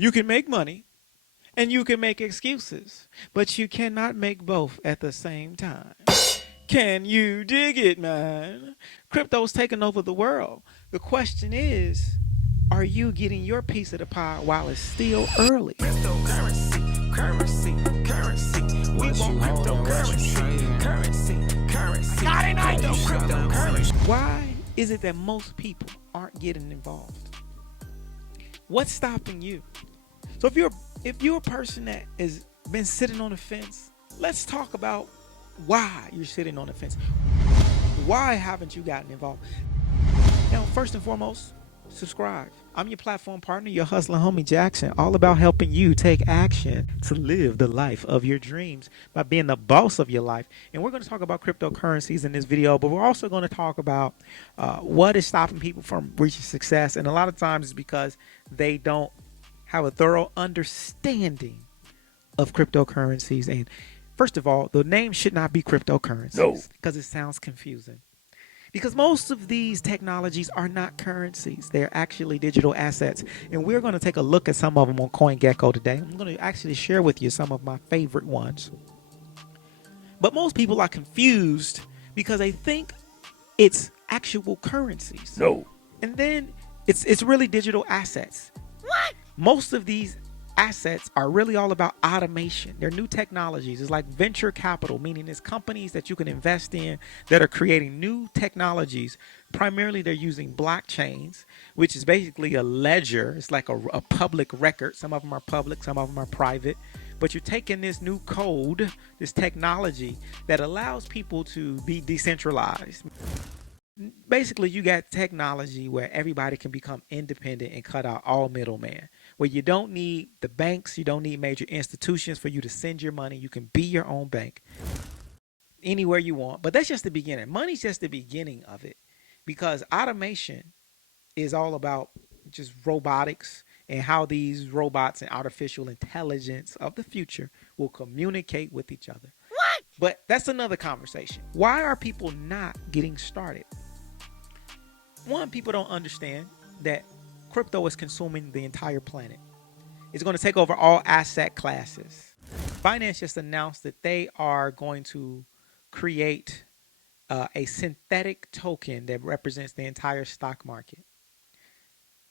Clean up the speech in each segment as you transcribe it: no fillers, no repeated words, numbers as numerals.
You can make money and you can make excuses, but you cannot make both at the same time. Can you dig it, man? Crypto's taking over the world. The question is, are you getting your piece of the pie while it's still early? Cryptocurrency, currency, currency. We want cryptocurrency, currency. Cryptocurrency. Why is it that most people aren't getting involved? What's stopping you? So if you're a person that has been sitting on the fence, let's talk about why you're sitting on the fence. Why haven't you gotten involved? Now, first and foremost, subscribe. I'm your platform partner, your hustler homie Jackson, all about helping you take action to live the life of your dreams by being the boss of your life. And we're going to talk about cryptocurrencies in this video, but we're also going to talk about what is stopping people from reaching success. And a lot of times it's because they don't have a thorough understanding of cryptocurrencies. And first of all, the name should not be cryptocurrencies because it sounds confusing. Because most of these technologies are not currencies. They're actually digital assets. And we're going to take a look at some of them on CoinGecko today. I'm going to actually share with you some of my favorite ones. But most people are confused because they think it's actual currencies. No. And then it's really digital assets. What? Most of these assets are really all about automation. They're new technologies. It's like venture capital, meaning it's companies that you can invest in that are creating new technologies. Primarily, they're using blockchains, which is basically a ledger. It's like a public record. Some of them are public, some of them are private. But you're taking this new code, this technology that allows people to be decentralized. Basically, you got technology where everybody can become independent and cut out all middlemen, where you don't need the banks, you don't need major institutions for you to send your money. You can be your own bank anywhere you want. But that's just the beginning. Money's just the beginning of it, because automation is all about just robotics and how these robots and artificial intelligence of the future will communicate with each other. What? But that's another conversation. Why are people not getting started? One, people don't understand that crypto is consuming the entire planet. It's going to take over all asset classes. Binance just announced that they are going to create a synthetic token that represents the entire stock market.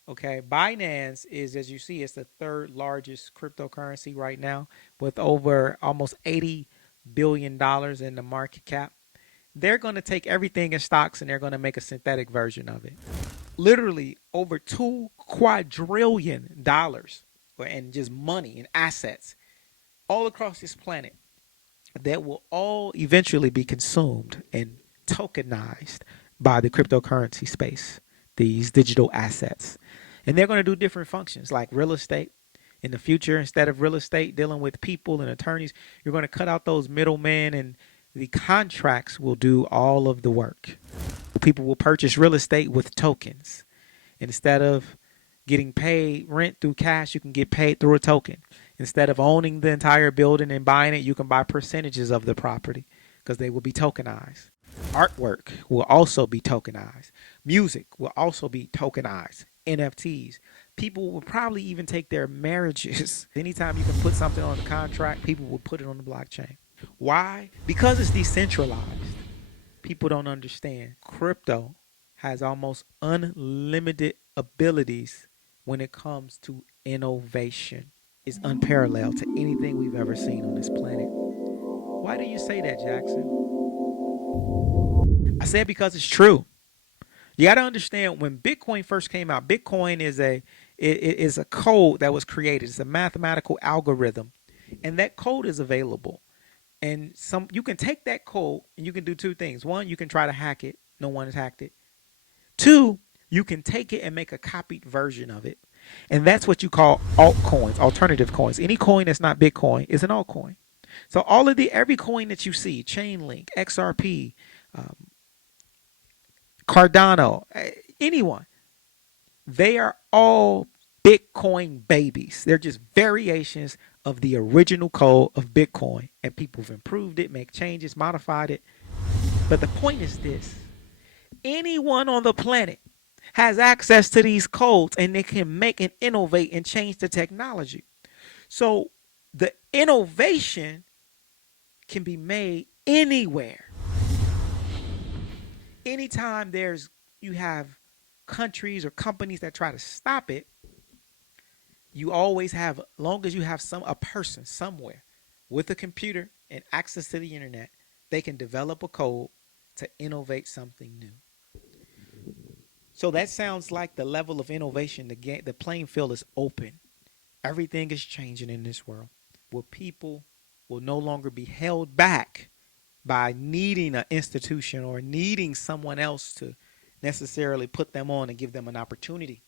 Okay, Binance is, as you see, it's the third largest cryptocurrency right now with over almost $80 billion in the market cap. They're going to take everything in stocks and they're going to make a synthetic version of it. Literally over $2 quadrillion and just money and assets all across this planet that will all eventually be consumed and tokenized by the cryptocurrency space, these digital assets. And they're going to do different functions like real estate. In the future, instead of real estate dealing with people and attorneys, you're going to cut out those middlemen, and the contracts will do all of the work. People will purchase real estate with tokens. Instead of getting paid rent through cash, you can get paid through a token. Instead of owning the entire building and buying it, you can buy percentages of the property because they will be tokenized. Artwork will also be tokenized. Music will also be tokenized. NFTs. People will probably even take their marriages. Anytime you can put something on the contract, people will put it on the blockchain. Why? Because it's decentralized. People don't understand. Crypto has almost unlimited abilities when it comes to innovation. It's unparalleled to anything we've ever seen on this planet. Why do you say that, Jackson? I said because it's true. You got to understand, when Bitcoin first came out, Bitcoin is a code that was created. It's a mathematical algorithm, and that code is available. And you can take that code and you can do two things. One, you can try to hack it. No one has hacked it. Two, you can take it and make a copied version of it. And that's what you call altcoins, alternative coins. Any coin that's not Bitcoin is an altcoin. So every coin that you see, Chainlink, XRP, Cardano, anyone, they are all Bitcoin babies. They're just variations of the original code of Bitcoin, and people have improved it, make changes, modified it. But the point is this: anyone on the planet has access to these codes and they can make and innovate and change the technology. So the innovation can be made anywhere. Anytime you have countries or companies that try to stop it, you always have, long as you have a person somewhere with a computer and access to the internet, they can develop a code to innovate something new. So that sounds like the level of innovation. The playing field is open. Everything is changing in this world, where people will no longer be held back by needing an institution or needing someone else to necessarily put them on and give them an opportunity.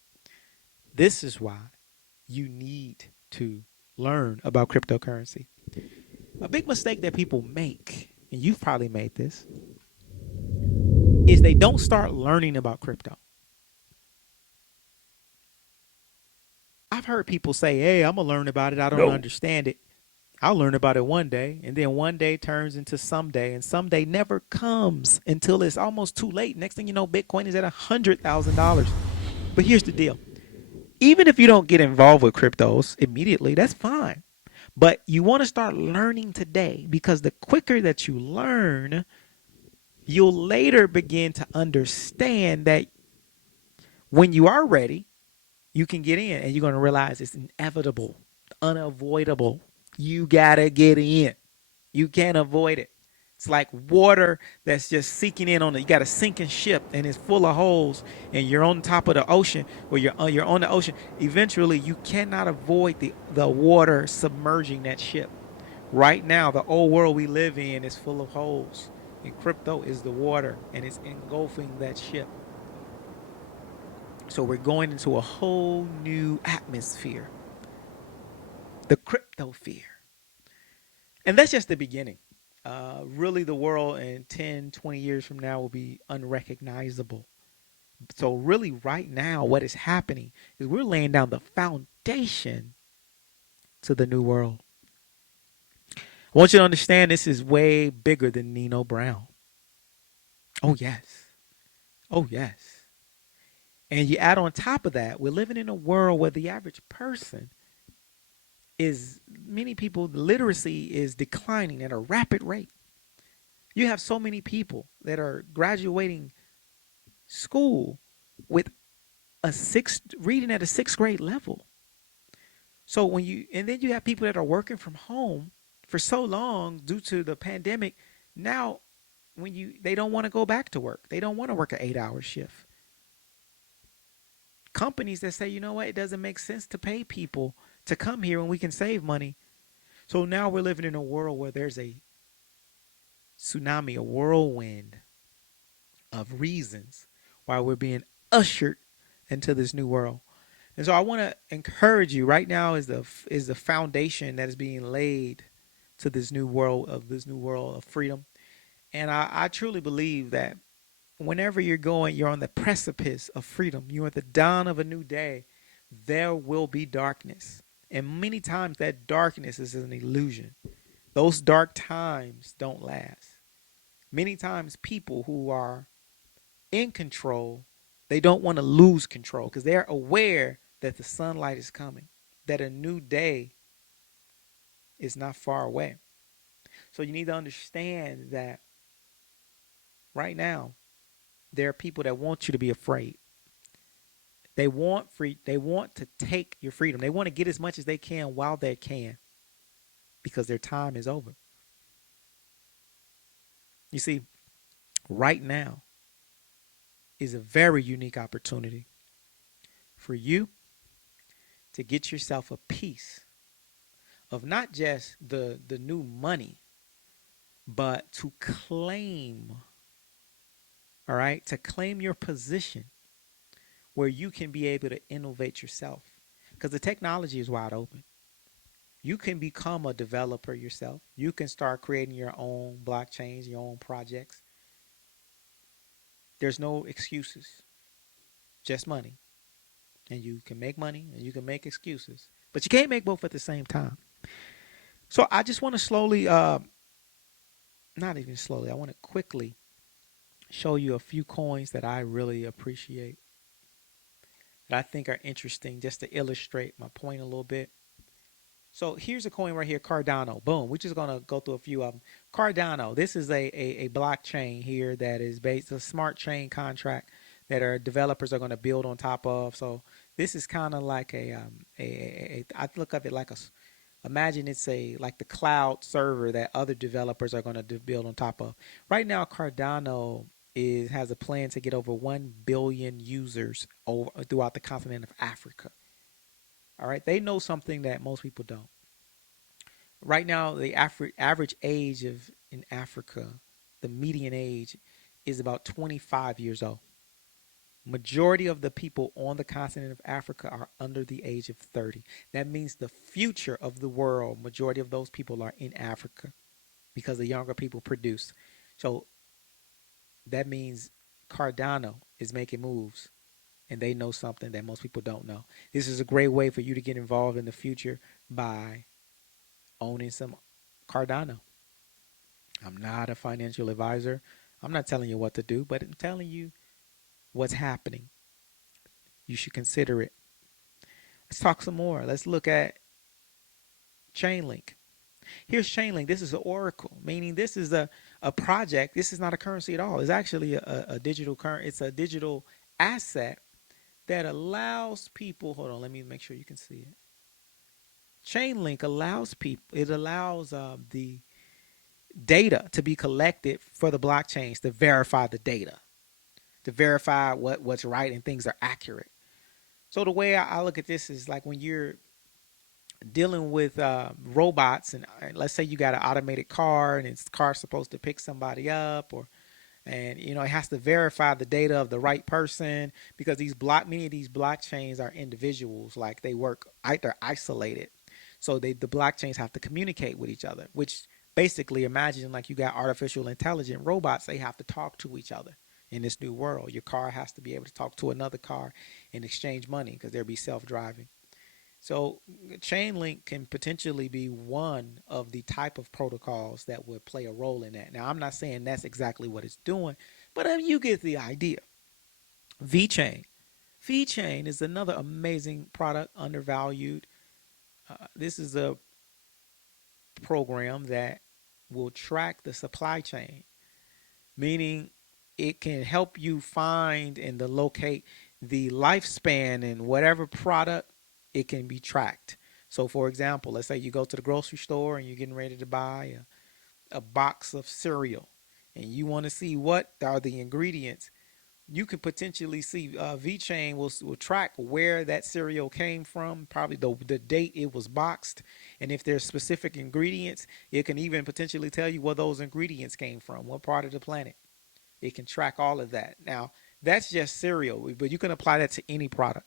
This is why you need to learn about cryptocurrency. A big mistake that people make, and you've probably made this, is they don't start learning about crypto. I've heard people say, hey, I'm going to learn about it. I don't understand it. I'll learn about it one day, and then one day turns into someday, and someday never comes until it's almost too late. Next thing you know, Bitcoin is at $100,000. But here's the deal. Even if you don't get involved with cryptos immediately, that's fine. But you want to start learning today, because the quicker that you learn, you'll later begin to understand that when you are ready, you can get in, and you're going to realize it's inevitable, unavoidable. You got to get in. You can't avoid it. It's like water that's just sinking in on it. You got a sinking ship and it's full of holes, and you're on top of the ocean, or you're on the ocean. Eventually, you cannot avoid the water submerging that ship. Right now, the old world we live in is full of holes, and crypto is the water, and it's engulfing that ship. So we're going into a whole new atmosphere, the crypto fear. And that's just the beginning. Really, the world in 10, 20 years from now will be unrecognizable. So really, right now, what is happening is we're laying down the foundation to the new world. I want you to understand this is way bigger than Nino Brown. Oh, yes. Oh, yes. And you add on top of that, we're living in a world where the average person many people, literacy is declining at a rapid rate. You have so many people that are graduating school with reading at a sixth grade level. So and then you have people that are working from home for so long due to the pandemic. Now, they don't want to go back to work. They don't want to work an 8-hour shift. Companies that say, you know what, it doesn't make sense to pay people to come here when we can save money. So now we're living in a world where there's a tsunami, a whirlwind of reasons why we're being ushered into this new world. And so I want to encourage you. Right now is the foundation that is being laid to this new world of freedom. And I truly believe that whenever you're on the precipice of freedom, you're at the dawn of a new day, there will be darkness. And many times that darkness is an illusion. Those dark times don't last. Many times people who are in control, they don't want to lose control because they're aware that the sunlight is coming, that a new day is not far away. So you need to understand that right now, there are people that want you to be afraid. They want to take your freedom. They want to get as much as they can while they can, because their time is over. You see, right now is a very unique opportunity for you to get yourself a piece of not just the new money, but to claim, all right, to claim your position where you can be able to innovate yourself, because the technology is wide open. You can become a developer yourself. You can start creating your own blockchains, your own projects. There's no excuses, just money. And you can make money and you can make excuses, but you can't make both at the same time. So I just want to slowly, not even slowly, I want to quickly show you a few coins that I really appreciate. that I think are interesting just to illustrate my point a little bit. So here's a coin right here, Cardano. Boom. We're just gonna go through a few of them. Cardano. This is a blockchain here that is based a smart chain contract that our developers are going to build on top of. So this is kind of like I look at it like imagine it's a like the cloud server that other developers are going to build on top of. Right now, Cardano has a plan to get over 1 billion users throughout the continent of Africa. All right, they know something that most people don't. Right now, the average age in Africa, the median age, is about 25 years old. Majority of the people on the continent of Africa are under the age of 30. That means the future of the world, majority of those people are in Africa because the younger people produce. So that means Cardano is making moves and they know something that most people don't know. This is a great way for you to get involved in the future by owning some Cardano. I'm not a financial advisor. I'm not telling you what to do, but I'm telling you what's happening. You should consider it. Let's talk some more. Let's look at Chainlink. Here's Chainlink. This is an oracle, meaning this is a project. This is not a currency at all. It's actually a digital currency. It's a digital asset that allows people. Hold on, let me make sure you can see it. Chainlink allows people. It allows the data to be collected for the blockchains to verify the data, to verify what's right and things are accurate. So the way I look at this is like when you're dealing with robots, and let's say you got an automated car, and its car's supposed to pick somebody up, and it has to verify the data of the right person because many of these blockchains are individuals, like they're isolated, so the blockchains have to communicate with each other, which basically imagine like you got artificial intelligent robots. They have to talk to each other in this new world. Your car has to be able to talk to another car and exchange money because they'll be self-driving. So Chainlink can potentially be one of the type of protocols that would play a role in that. Now, I'm not saying that's exactly what it's doing, but you get the idea. VeChain. VeChain is another amazing product, undervalued. This is a program that will track the supply chain, meaning it can help you find and to locate the lifespan in whatever product. It can be tracked. So for example, let's say you go to the grocery store and you're getting ready to buy a box of cereal and you want to see what are the ingredients. You can potentially see VeChain will track where that cereal came from, probably the date it was boxed, and if there's specific ingredients, it can even potentially tell you where those ingredients came from, what part of the planet. It can track all of that. Now, that's just cereal, but you can apply that to any product.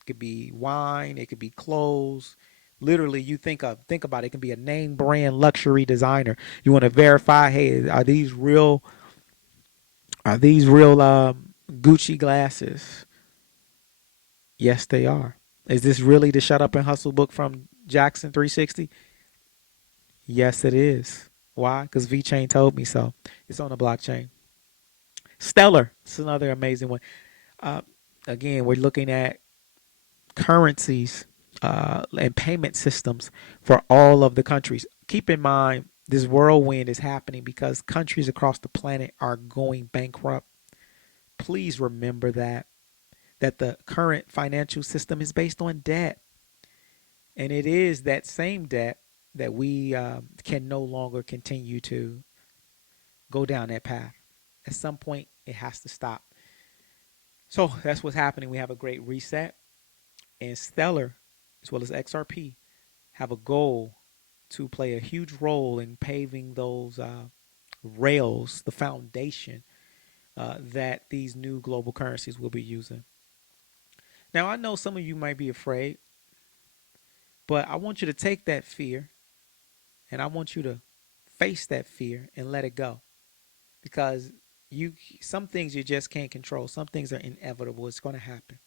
It could be wine, it could be clothes. Literally, you think about it. It can be a name brand luxury designer. You want to verify, hey, are these real? Are these real Gucci glasses? Yes, they are. Is this really the Shut Up and Hustle book from Jackson 360? Yes, it is. Why? Because VeChain told me so. It's on the blockchain. Stellar. It's another amazing one. Uh, Again, we're looking at currencies and payment systems for all of the countries. Keep in mind, this whirlwind is happening because countries across the planet are going bankrupt. Please remember that the current financial system is based on debt, and it is that same debt that we can no longer continue to go down that path. At some point, it has to stop. So that's what's happening. We have a great reset, and Stellar, as well as XRP, have a goal to play a huge role in paving those rails, the foundation that these new global currencies will be using. Now, I know some of you might be afraid, but I want you to take that fear and I want you to face that fear and let it go, because some things you just can't control. Some things are inevitable. It's going to happen.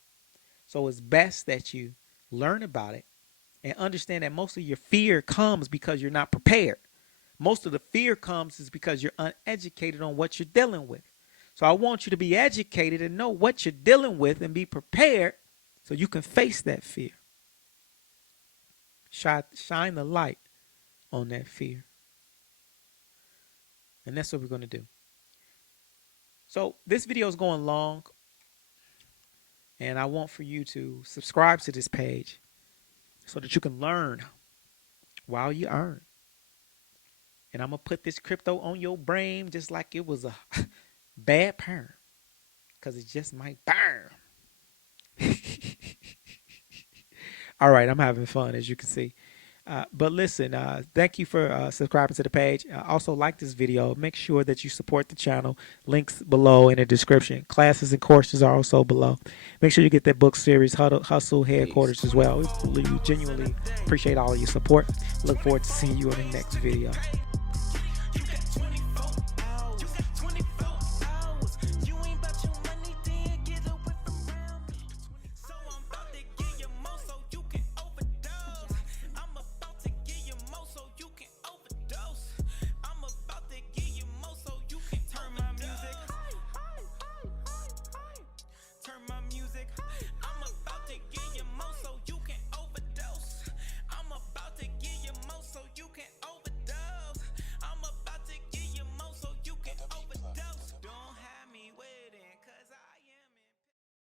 So it's best that you learn about it and understand that most of your fear comes because you're not prepared. Most of the fear comes is because you're uneducated on what you're dealing with. So I want you to be educated and know what you're dealing with and be prepared so you can face that fear. Shine the light on that fear. And that's what we're going to do. So this video is going long, and I want for you to subscribe to this page so that you can learn while you earn. And I'm going to put this crypto on your brain just like it was a bad perm, because it just might burn. All right, I'm having fun, as you can see. But listen, thank you for subscribing to the page. Also, like this video. Make sure that you support the channel. Links below in the description. Classes and courses are also below. Make sure you get that book series, Hustle Headquarters, as well. We genuinely appreciate all of your support. Look forward to seeing you in the next video.